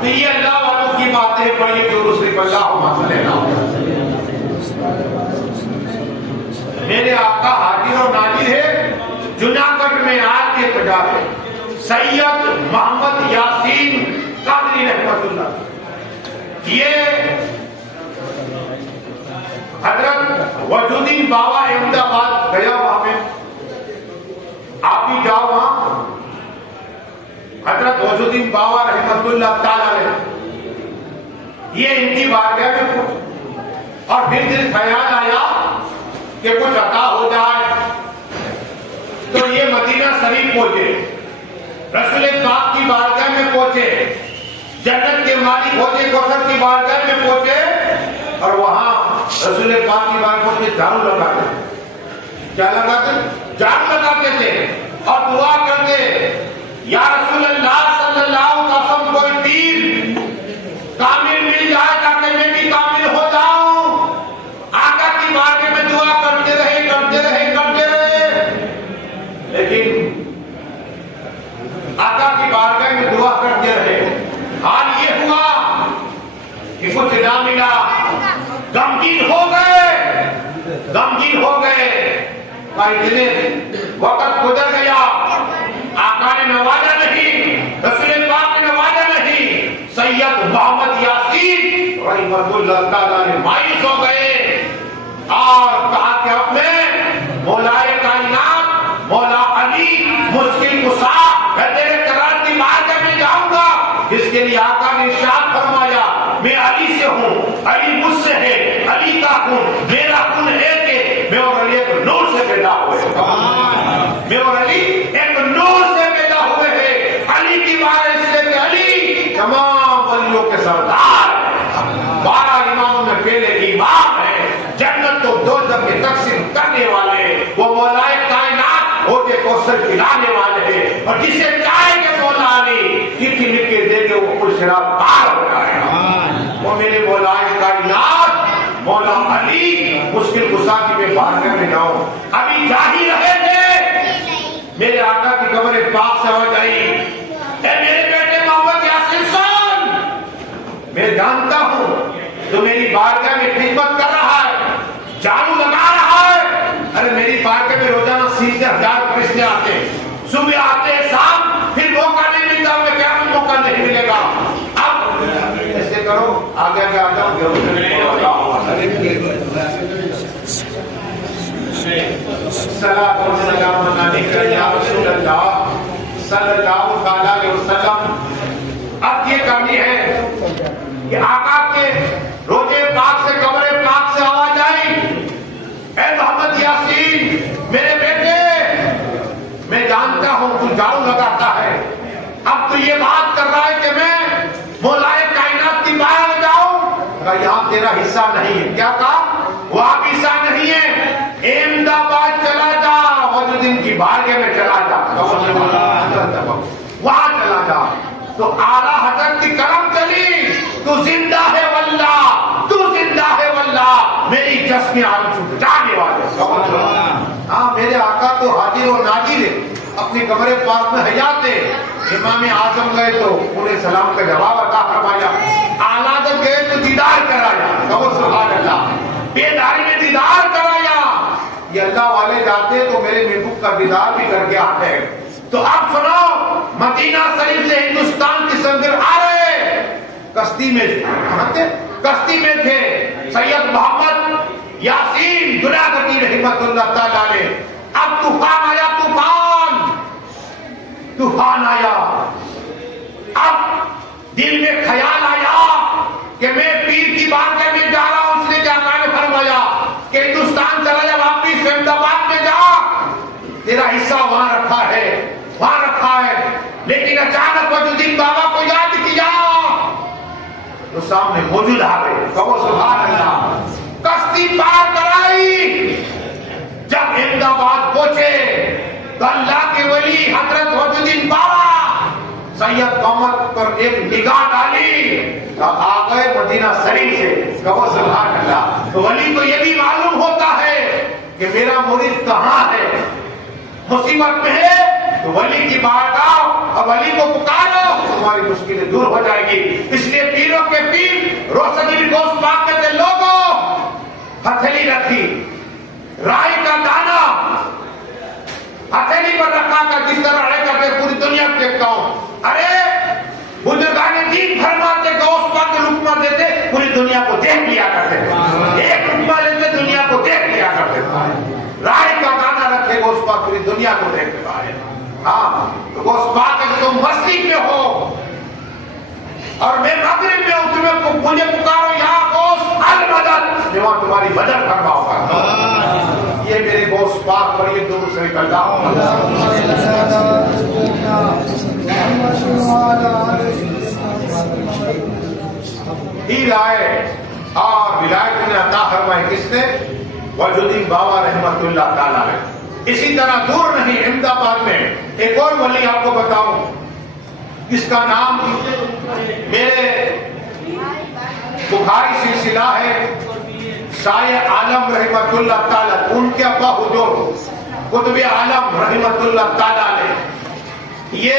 تو یہ اللہ والوں کی باتیں پڑھیے جو رسول اللہ صلی اللہ علیہ وسلم. میرے آقا حاضر و ناظر ہے جناگڑھ میں آج کے پجار ہے سید محمد یاسین قادری رحمت اللہ. یہ حضرت وجودین بابا احمد آباد گیا وہاں میں آپ بھی جاؤ وہاں. حضرت وجودین بابا رحمت اللہ تعالی علیہ یہ ان کی بارگاہ میں پوچھ اور پھر دل خیال آیا کہ کچھ عطا ہو جائے تو یہ مدینہ شریف پہنچے رسول پاک کی بارگاہ میں پہنچے جنت کے مالک ہوتے کوثر کی بارگاہ میں پہنچے اور وہاں رسول پاک کی بارگاہ میں جھاڑو لگاتے کیا لگاتے جھاڑو لگاتے تھے اور دعا کرتے یا رسول اللہ صلی اللہ علیہ وسلم کوئی پیر کامل مل جائے تاکہ میں بھی کامل ہو جاؤں. آقا کی بارگاہ میں دعا کرتے رہے لیکن آقا کی بارگاہ میں دعا کرتے رہے. حال یہ ہوا کہ کچھ نہ ملا غمگین ہو گئے اتنے وقت گزر گیا آقا نے نوازا نہیں رسول پاک نے نوازا نہیں. سید محمد یاسین رحمۃ اللہ تعالیٰ نے مایوس ہو گئے اور کہا کہ اب میں مولائے کائنات مولا علی مشکل کشا میں تیرے قرار کی بارگاہ میں جاؤں گا. اس کے لیے آقا نے ارشاد فرمایا میں علی سے ہوں علی مجھ سے ہے علی کا خون میرا خون ایک ہے میں اور علی ایک نور سے پیدا ہوئے ہیں. علی کی بات اس لیے کہ علی تمام ولیوں کے سردار 12 اماموں میں پہلے امام ہے جنت کو دوزخ کے تقسیم کرنے والے وہ مولائے کائنات ہوتے کوثر پلانے والے ہیں اور جسے چاہے کہ مولا علی کتنی لکھ دے گے وہ کل شراب پار ہو جائے گا. وہ میرے مولائے کائنات مولا علی مشکل کشا کی میں بارگاہ میں جاؤں. ابھی جا ہی رہے تھے میرے آقا کی قبر پاک سے آواز آئی اے میرے بیٹے محمد یاسین سن میں جانتا ہوں تو میری بارگاہ میں خدمت کر رہا ہے جھاڑو لگا رہا ہے. ارے میری بارگاہ میں روزانہ 30,000 فرشتے آتے ہیں صبح آتے ہیں شام پھر موقع نہیں ملتا ہمیں کیا موقع نہیں ملے گا. اب ایسے کرو آگے آگے آ جاؤ صلاۃ و سلام علیکہ یا رسول اللہ صلی اللہ علیہ وسلم. اب یہ کرنی ہے کہ آقا کے روزے پاک سے قبر پاک سے آواز آئی اے محمد یاسین میرے بیٹے میں جانتا ہوں تو جھاڑو لگاتا ہے اب تو یہ بات کر رہا ہے کہ میں مولائے کائنات کی بارگاہ میں جاؤں. کہا یہاں تیرا حصہ نہیں ہے. کیا کہا وہاں بھی حصہ نہیں ہے احمد آباد چلا جا وجودین کی بارگاہ میں چلا جا وہاں چلا جا. تو اعلیٰ حضرت کی کرم چلی تو زندہ ہے واللہ تو زندہ ہے واللہ میری جسم عالم سے بچانے والے. ہاں میرے آقا تو حاضر و ناظر ہے اپنی قبر پاک میں حیات ہے. امام اعظم گئے تو انہیں سلام کا جواب عطا فرمایا. اعلیٰ حضرت گئے تو دیدار کرایا سبحان اللہ بیداری میں دیدار کرایا. یہ اللہ والے جاتے تو میرے محبوب کا دیدار بھی کر کے آتے ہیں. تو اب سنو مدینہ شریف سے ہندوستان کی سمندر آ رہے کشتی میں تھے سید محمد یاسین جناگڑھی رحمت اللہ تعالی علیہ. اب طوفان آیا اب دل میں خیال آیا کہ میں پیر کی بارگاہ میں جا رہا ہوں. اس نے کیا کہا فرمایا کہ ہندوستان چلا جا واپس احمد آباد میں جا تیرا حصہ وہاں رکھا ہے لیکن اچانک وجودین بابا کو یاد کیا تو سامنے موجود آ گئے. کہو سبحان اللہ. کشتی پار کرائی جب احمد آباد پہنچے تو اللہ کے ولی حضرت وجودین بابا سید محمد پر ایک نگاہ ڈالی تو آ گئے مدینہ شریف سے. کہو سبحان اللہ. تو ولی کو یہ بھی معلوم ہوتا ہے کہ میرا مرید کہاں ہے مصیبت میں ہے تو ولی کی بارگاہ اور ولی کو پکارو تمہاری مشکلیں دور ہو جائے گی. دیکھ لیا کرتے تھے، ایک رتبہ لیتے دنیا کو دیکھ لیا کرتے تھے، رائے کا دانہ رکھے گوشت پاک پوری دنیا کو دیکھ کے پائے۔ ہاں تو گوشت پاک ہے، تم مسجد میں ہو اور میں مغرب میں ہوں، تمہیں مجھے پکارو یا گوشت المدد، میں وہاں تمہاری مدد فرماؤں گا۔ یہ میرے گوشت پاک پر یہ دور سے نکل جاؤ۔ ہی لائے اور ولایت نے عطا فرمائی کس نے؟ وجودین بابا رحمت اللہ تعالیٰ نے۔ اسی طرح دور نہیں، احمد آباد میں ایک اور ولی آپ کو بتاؤں، اس کا نام میرے بخاری سلسلہ ہے، شاہ عالم رحمت اللہ تعالیٰ، ان کے ابا حضور قطب عالم رحمت اللہ تعالیٰ نے۔ یہ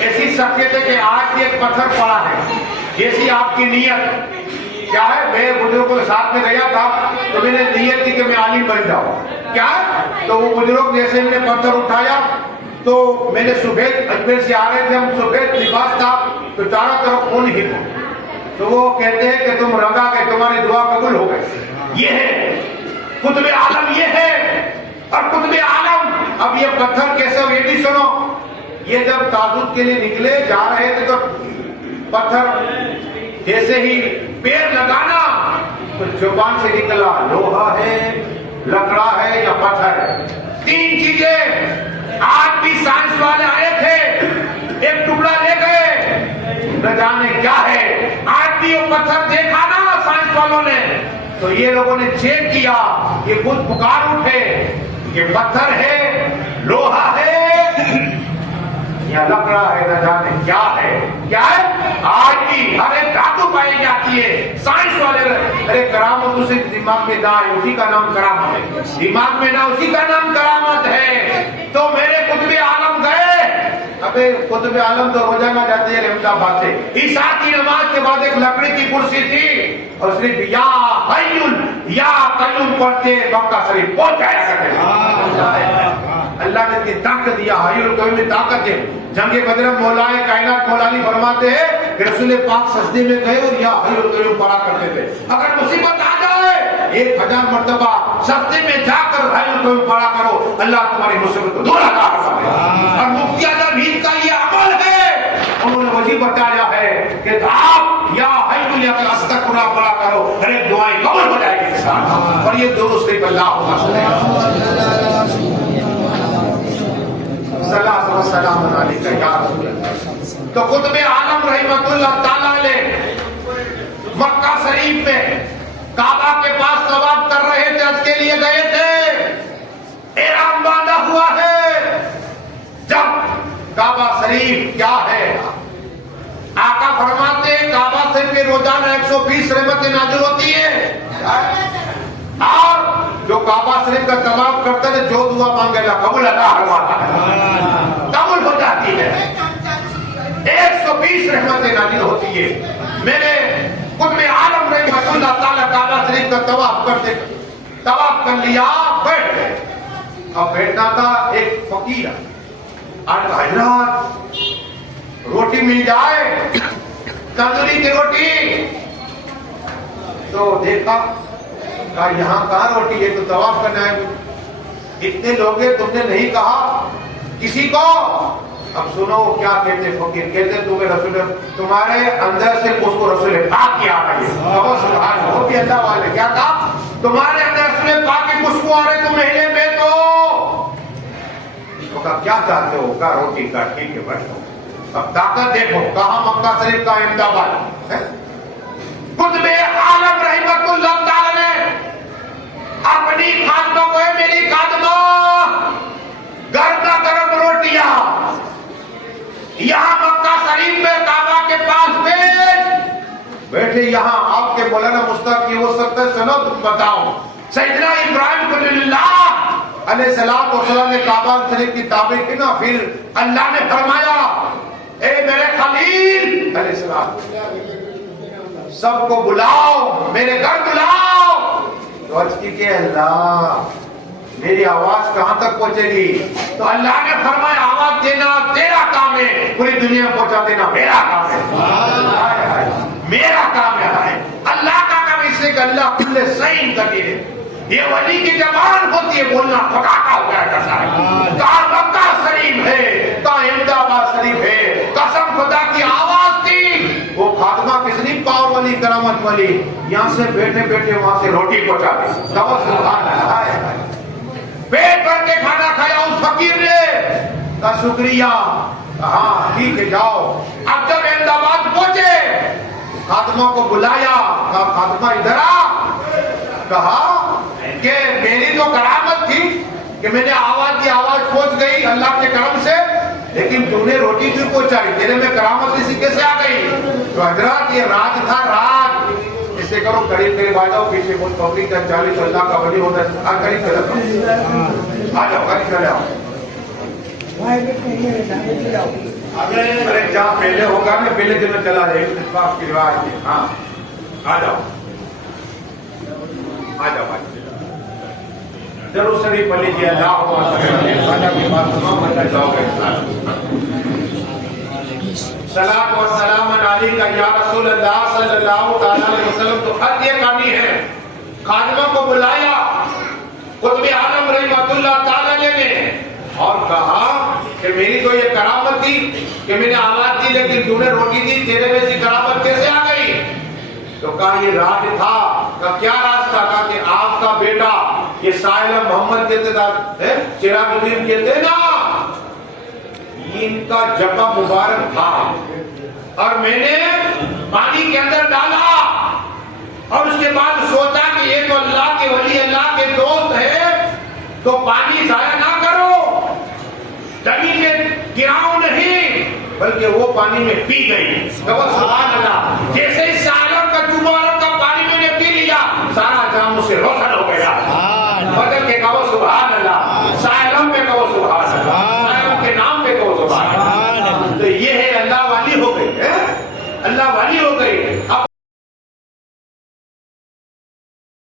ایسی شخصیت ہے کہ آج بھی ایک پتھر پڑا ہے، جیسی آپ کی نیت کیا ہے؟ میں بزرگوں کے ساتھ میں گیا تھا تو میں نے نیت کی کہ میں عالم بن جاؤں، کیا تو وہ بزرگ جیسے میں نے پتھر اٹھایا تو میں نے سفید اجمیر سے آ رہے تھے، ہم سفید لباس تھا تو چاروں طرف خون ہی خون، تو وہ کہتے ہیں کہ تم رنگا گئے، تمہاری دعا قبول ہو گئی۔ یہ ہے قطب عالم، یہ ہے۔ اور قطب عالم اب یہ پتھر کیسے ہو یہ بھی سنو، یہ جب تعبد کے لیے نکلے جا رہے تھے تو پتھر جیسے ہی پیر لگانا تو زبان سے نکلا لوہا ہے، لکڑا ہے یا پتھر ہے، تین چیزیں۔ آج بھی سائنس والے آئے تھے، ایک ٹکڑا لے گئے، نہ جانے کیا ہے، آج بھی وہ پتھر دیکھا نا سائنس والوں نے تو یہ لوگوں نے چیک کیا، یہ خود پکار اٹھے یہ پتھر ہے، لوہا ہے یا لکڑا ہے، نہ جانے کیا ہے۔ کیا ہے؟ آج بھی ہر ایک دھاتو پائی جاتی ہے، سائنس والے ارے کرامت اسے دماغ میں نہ ہے، اسی کا نام کرامت ہے، دماغ میں نہ اسی کا نام کرامت ہے۔ تو میرے قطب عالم گئے، ابے قطب عالم تو روزانہ جاتے ہیں احمد آباد سے، عشاء کی نماز کے بعد ایک لکڑی کی کرسی تھی اور صرف یا حی یا قیوم پڑھتے مکہ شریف پہنچ جایا کرتے۔ اللہ نے اتنی طاقت دیا، حی القیوم میں طاقت ہے۔ جنگ بدر مولائے کائنات مولا علی فرماتے ہیں کہ رسول پاک سجدے میں گئے اور یا حی القیوم پڑھا کرتے تھے، اگر مصیبت آ جائے 1000 مرتبہ سجدے میں جا کر حی القیوم پڑھا کرو، اللہ تمہاری مصیبت کو دور کرتا ہے۔ اور مفتی اعظم ہند کا یہ عمل ہے، انہوں نے وہی بتایا ہے کہ آپ یا حی یا استغفر پڑھا کرو، ہر ایک دعائیں قبول ہو جائے گی انسان۔ اور یہ درود شریف اللہ صلاۃ و سلام علیک یا رسول اللہ۔ تو قطب عالم رحمت اللہ تعالیٰ نے مکہ شریف میں کعبہ کے پاس طواف کر رہے تھے، حج کے لیے گئے تھے، احرام باندھا ہوا ہے۔ جب کعبہ شریف کیا ہے، آقا فرماتے ہیں کعبہ سے پھر روزانہ 120 رحمتیں نازل ہوتی ہے، اور جو کعبہ شریف کا طواف کرتے ہیں جو دعا مانگے اللہ قبول عطا فرماتا ہے، قبول ہو جاتی ہے، 120 رحمتیں نازل ہوتی ہے۔ میرے قطب عالم رحمت اللہ تعالیٰ کعبہ شریف کا طواف کرتے، طواف کر لیا، بیٹھ گئے۔ اب بیٹھنا تھا ایک فقیر، حضرات روٹی مل جائے، تندوری کی روٹی، تو دیکھا کہا یہاں کہاں روٹی ہے، تو طواف کرنا ہے، اتنے لوگ ہیں، تم نے نہیں کہا کسی کو۔ اب سنو کیا کہتے فقیر، کہتے تمہیں رسول تمہارے اندر سے اس کو رسول پاک کی آ رہی ہے، کہو سبحان اللہ، وہ بھی اللہ والے کیا کہا، تمہارے اندر رسول پاک کی خوشبو آ رہی، تم مہینے میں تو کہا کیا چاہتے ہو، کہا روٹی کا، ٹھیک ہے بیٹھو۔ اب طاقت دیکھو، کہاں مکہ شریف کا احمد آباد، قطب عالم رحمت اللہ تعالی نے اپنی خادمہ کو، میری خادمہ گرما گرم روٹیاں یہاں مکہ شریف میں کعبہ کے پاس بیٹھے، یہاں آپ کے مولانا مشتاق کی ہو سکتا ہے سنت بتاؤ، سیدنا ابراہیم خلیل اللہ علیہ السلام نے کعبہ شریف کی تعمیر کی نا، پھر اللہ نے فرمایا اے میرے خلیل علیہ السلام سب کو بلاؤ، میرے گھر بلاؤ، تو عرض کی کہ اللہ میری آواز کہاں تک پہنچے گی، تو اللہ نے فرمایا آواز دینا تیرا کام ہے، پوری دنیا پہنچا دینا میرا کام ہے، میرا کام ہے۔ اللہ کل سین قدیر. یہ ولی کی زبان ہوتی ہے, بولنا پھکاٹا ہو گیا کرتا ہے. کہاں مکہ شریف ہے, کہاں احمد آباد شریف ہے, قسم خدا کی آواز تھی. وہ خاتمہ کس نے پاور ولی کرامت ولی یہاں سے بیٹھے بیٹھے وہاں سے روٹی پہنچا دی. سبحان اللہ. پیٹ بھر کے کھانا کھایا اس فقیر نے, کہا شکریہ, ہاں ٹھیک ہے جاؤ. اب جب احمد آباد پہنچے خاتمہ کو بلایا, کہا خاتمہ ادھر آ. کہا کہ میری تو کرامت تھی کہ میں نے آواز کی, آواز پہنچ گئی اللہ کے کرم سے, لیکن تو نے روٹی کیوں پہنچائی, تیرے میں کرامت اسی کیسے آ گئی؟ تو حضرات یہ راج تھا, راج. اسے کرو قریب قریب آ جاؤ, پیچھے کچھ پبلک کا 40 اللہ کا ولی ہوتا ہے, قریب چلے جاؤ, آ جاؤ قریب چلے آؤ. ارے جہاں پہلے ہوگا میں پہلے دن میں چلا جائے باپ کی رواج میں. ہاں آ جاؤ آ جاؤ آ جاؤ. ضرور شریف پڑھ لیجیے. صلاۃ و سلام علیک یا رسول اللہ صلی اللہ تعالی علیہ وسلم. تو خط یہ کہانی ہے, خاتمہ کو بلایا قطب عالم رحمۃ اللہ تعالی نے اور کہا کہ میری تو یہ کرامت تھی کہ میں نے آواز دی لیکن تو نے روٹی دی, تیرے میں سے کرامت کیسے آ گئی؟ تو کہا یہ راز تھا. کہا کیا راز تھا؟ کہا کہ آپ کا بیٹا یہ سائل محمد کہتے تھا, چراغ الدین کہتے نا, ان کا جبہ مبارک تھا اور میں نے پانی کے اندر ڈالا اور اس کے بعد سوچا کہ یہ تو اللہ کے ولی اللہ کے دوست ہے تو پانی ضائع نہ کرو, زمین میں گراؤ نہیں, بلکہ وہ پانی میں پی گئی. سبحان اللہ. جیسے